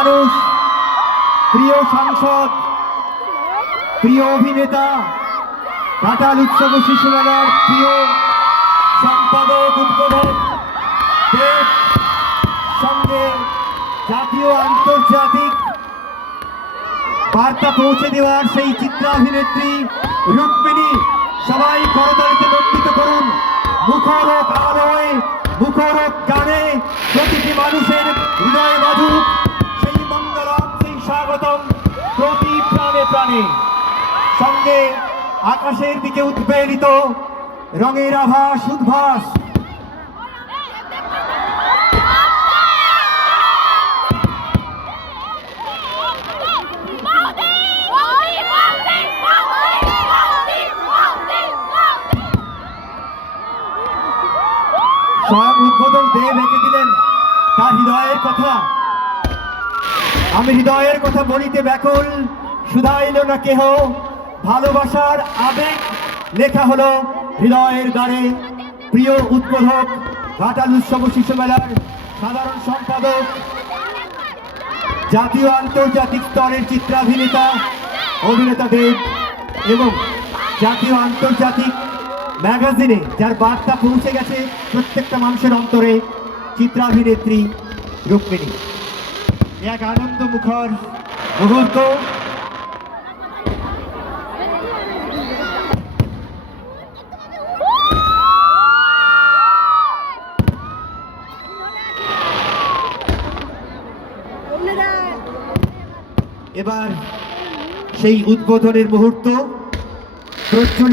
মানুষ, প্রিয় সাংসদ, প্রিয় অভিনেতা, ঘাটাল উৎসব ও শিশু মেলার প্রিয় সম্পাদক উদ্বোধক দেব, সঙ্গে জাতীয় আন্তর্জাতিক বার্তা পৌঁছে দেওয়ার সেই চিত্রাভিনেত্রী রুক্মিণী, সবাই করতালিতে নন্দিত করুন। মুখরক আলোয়, মুখরক গানে প্রতিটি মানুষের হৃদয়ে বাজুক সেই মঙ্গলম, সেই স্বাগতম প্রতি প্রাণে প্রাণে। সঙ্গে আকাশের দিকে উদ্বেলিত রঙের আভাস উদ্ভাস। স্বয়ং উদ্বোধক দেব রেখে দিলেন তার হৃদয়ের কথা। আমি হৃদয়ের কথা বলিতে ব্যাকুল, শুধাইল না কেহ, ভালোবাসার আবেগ লেখা হলো হৃদয়ের দ্বারে। প্রিয় উদ্বোধক, ঘাটাল উৎসব শিশু মেলার সাধারণ সম্পাদক, জাতীয় আন্তর্জাতিক স্তরের চিত্রাভিনেতা অভিনেতা দেব এবং জাতীয় আন্তর্জাতিক ম্যাগাজিনে যার বার্তা পৌঁছে গেছে প্রত্যেকটা মানুষের অন্তরে, চিত্রাভিনেত্রী রুক্মিণী। এক আনন্দ মুখর মুহূর্ত। এবার সেই উদ্বোধনের মুহূর্ত প্রচলিত